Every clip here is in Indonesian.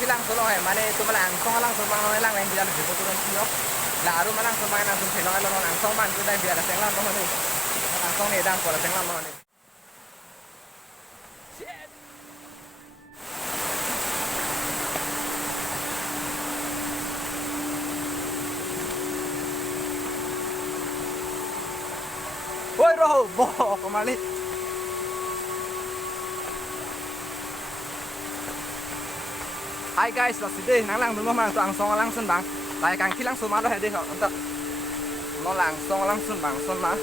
kilang solo hai mane tu malang song lang song mang lang lain biar lebih turun sio laru malang song mang nang song thelo lo nang song man tu dai biar seng lang to ni nang song ni dang ko seng lang ni Woi roh boh kembali. Hai guys, là đây nắng lang đúng mang toàn song lang xuân bằng, lại càng khi lang xuân mà đó hay đi họ tự nó lang song lang xuân bằng xuân mà,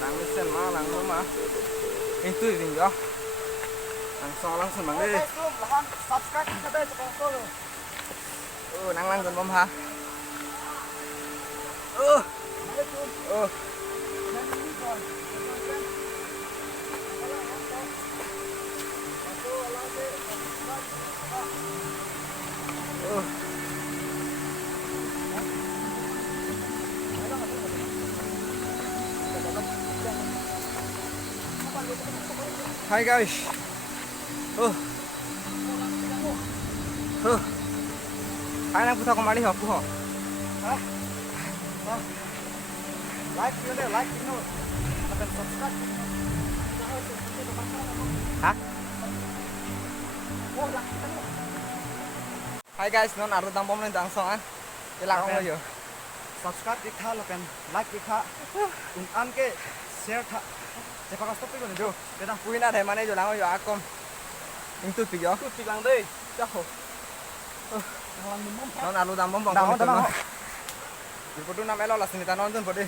đang đi xuân mà lang đúng mà, anh tươi gì đó, lang song lang xuân bằng đi, nắng lang gần bom ha, ừ, ừ. Hi guys. Hai lang putar kembali aku ho. Like you deh, like you. Tekan subscribe. Hah? Hai guys, non ada tampom nih langsung an. Ilang ko yo. Subscribe dikha loken like dikha un an ke share tha jepa ka stop ko ni jo Kita puina thai mane jo lang yo akom. Ing tu pi yo. tu tilang dei Cha ho. Non alu tampom bong. Nah, Di foto na melo la sinita non dun pode.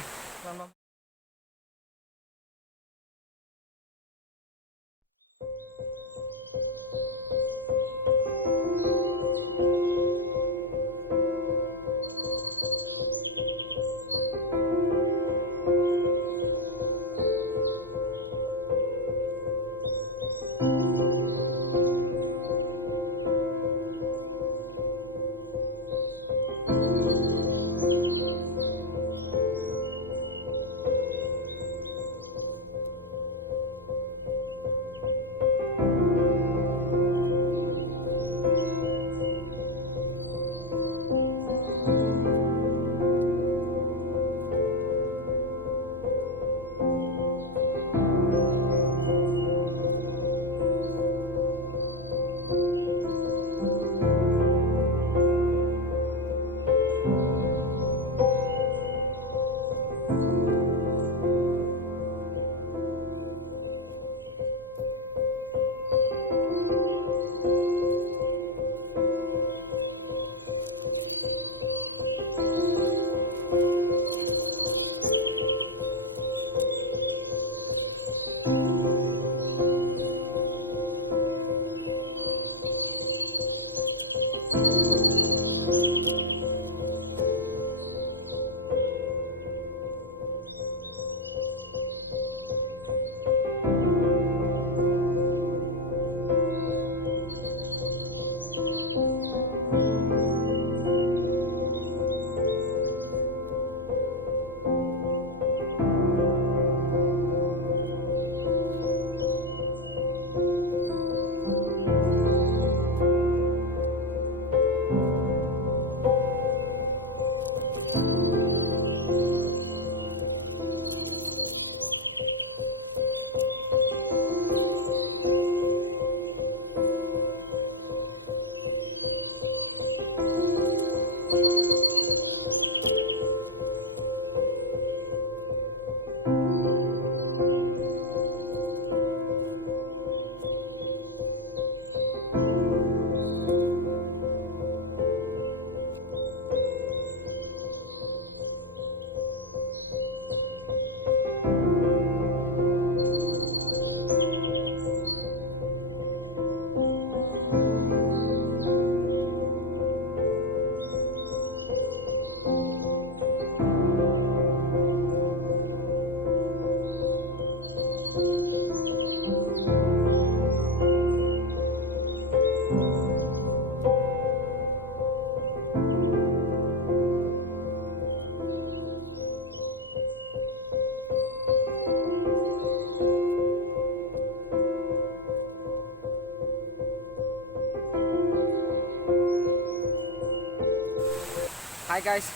Hi guys,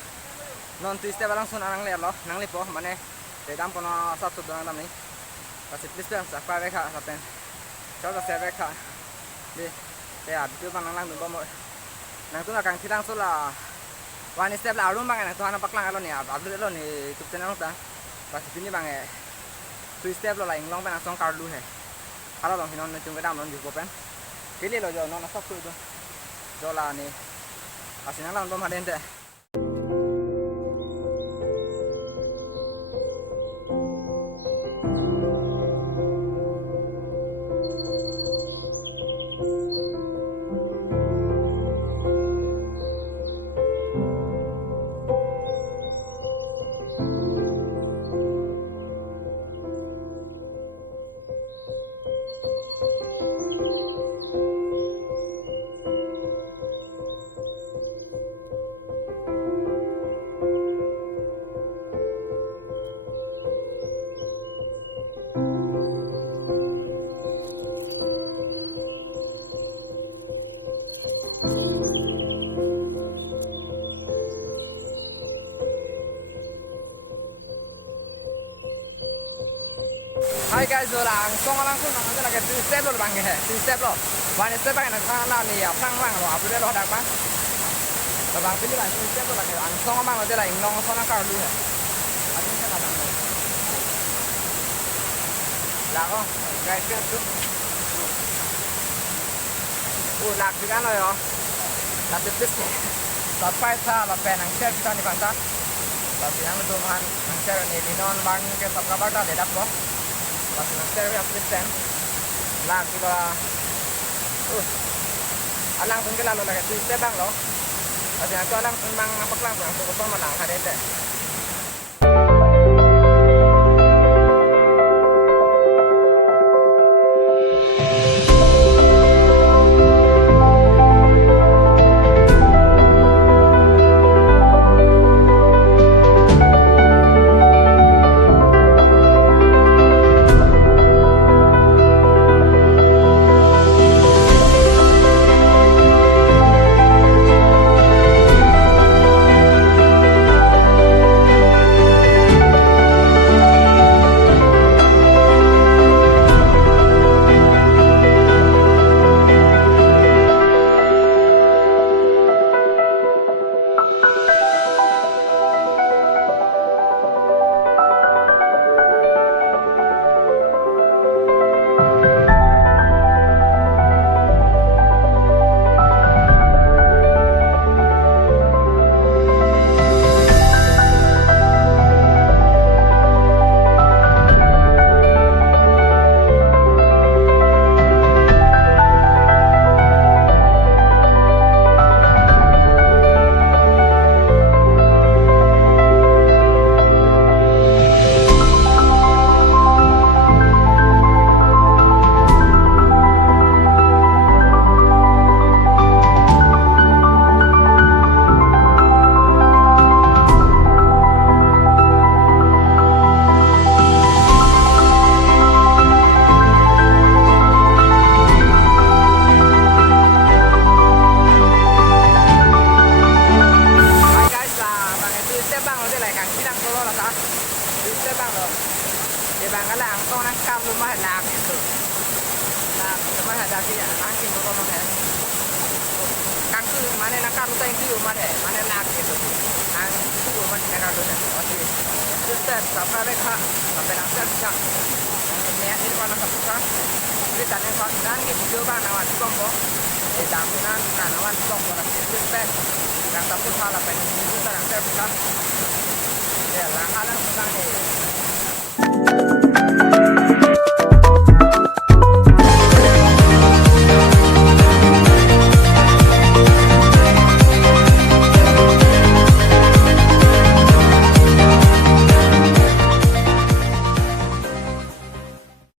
non twist step langsung nang lihat loh, nang lipo mana dedam kono satu dua enam nih. Kasih please bang, sampai mereka sampai. Coba saya mereka. Ya, video bang nang dulu mau. Nang tu nak kang tilang sola. One step lah, alun bang, nang tu anak paklang alun ni, upload alun ni YouTube channel ta. Kasih ini bang twist step lo lah, inglong bang langsung card dulu he. Kalau long hinon cuma kedam long juga pen. Pilih lo jo, non stop tu jo. Jo lah ni. Kasih nang belum ada ente. Hai guys, orang langsung nanti lagi 2 step lo bang ya, 2 step lo. 1 step bang nak lah ni ya, pang lo apa dia lo ada apa? Bang pilih lah 2 step lo lagi, langsung bang lo dia lah inglong sana kau dulu ya. Ada ni kan bang. Lago, guys kan tu. Lag juga lo yo. Lag tipis ni. Sampai sa lapen ang share kita ni panta. Tapi yang tu man ang share ni linon bang ke sabka bata le dak ko. Masih nanti saya update ten, lah kita, alang pun kita lalu lagi tu step bang lo, tapi aku alang pun bang apa kelang pun aku pun malang hari ini. Bang kan langsung nak kam rumah nak itu. Nak rumah ada dia, langsung rumah mana. Kang tu mana nak kam tu itu mana, mana nak itu. Ang itu mana nak tu. Okey. Step sampai mereka sampai langsung bisa. Ni ini mana sampai. Jadi tanya kau dan kita coba nawat kompo. Kita punan nawat kompo. Step yang sampai salah pen itu langsung bisa. Ya, langkah langsung ni.